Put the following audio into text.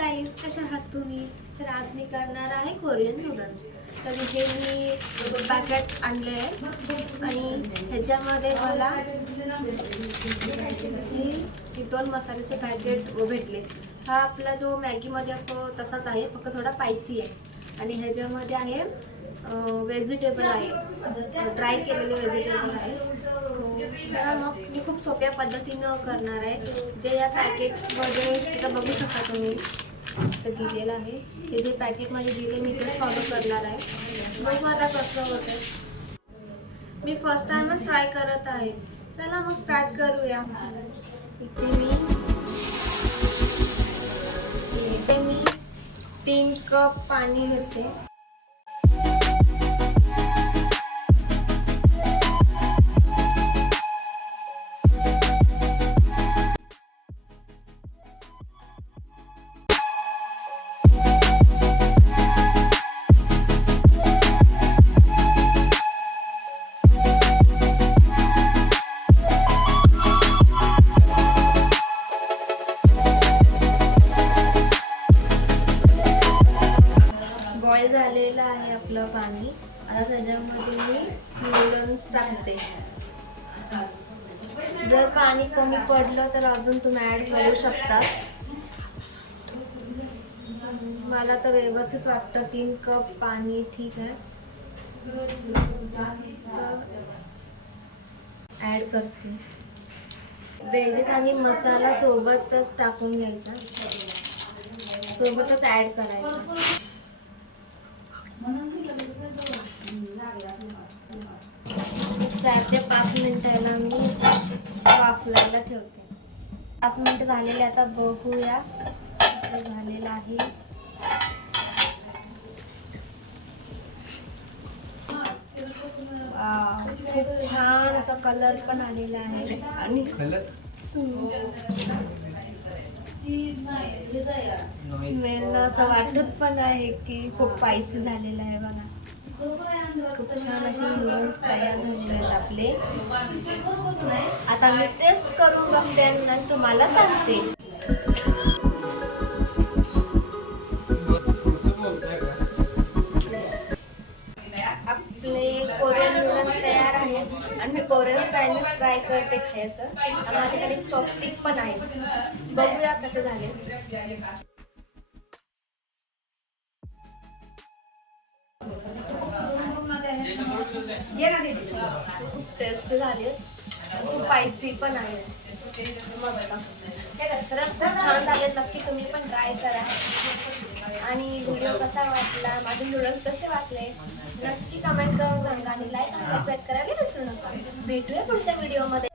Guys, कशा आहात तुम्ही? तर आज मी करणार आहे कोरियन नूडल्स. तर हे मी पॅकेट आणले आहे आणि ह्याच्यामध्ये मला हे 2 मसाल्याचे पॅकेट भेटले. हा आपला जो मॅगीमध्ये असतो तसाच आहे, फक्त थोडा स्पायसी आहे. आणि ह्याच्यामध्ये आहे व्हेजिटेबल आहे, ड्राय केलेले व्हेजिटेबल आहे. तर मग मी खूप सोप्या पद्धतीनं करणार आहे. जे या पॅकेटमध्ये तिथं बघू शकता तुम्ही, तर दिलेलं आहे. हे जे पॅकेटमध्ये दिले मी तेच फॉलो करणार आहे. बघू आता कसं होतं. मी फर्स्ट टाइमच ट्राय करत आहे. चला मग स्टार्ट करूया. इथे मी 3 कप पाणी घेते. बॉईल झालेलं आहे आपलं पाणी. आता त्याच्यामध्ये मी नूडल्स टाकते. जर पाणी कमी पडलं तर अजून तुम्ही ॲड करू शकता. मला तर व्यवस्थित वाटतं 3 कप पाणी ठीक आहे. ॲड करते. व्हेजेस आणि मसाला सोबतच टाकून घ्यायचा, सोबतच ॲड करायचा. 4 ते 5 मिनिटाला मी वाफलायला ठेवते. 5 मिनिट झालेले, आता बघूया कसं झालेलं आहे. खूप छान असा कलर पण आलेला आहे आणि स्मेल असं वाटत पण आहे की खूप स्पायसी झालेलं आहे. बघा, खूप छान असे नूडल्स तयार झालेले आहेत आपले. आता मी टेस्ट करून बघते आणि तुम्हाला सांगते. आपले कोरियन नूडल्स तयार आहेत आणि मी कोरियन स्टाईलनेच ट्राय करते खायचं. माझ्याकडे चॉपस्टिक पण आहे. बघूया कसे झाले. खूप टेस्ट झाले, खूप स्पायसी पण आहे. मस्त, खरंच खूप छान झाले. नक्की तुम्ही पण ट्राय करा. आणि व्हिडिओ कसा वाटला, माझे नूडल्स कसे वाटले नक्की कमेंट करून सांगा आणि लाईक आणि सबस्क्राईब करायला विसरू नका. भेटूया पुढच्या व्हिडिओमध्ये.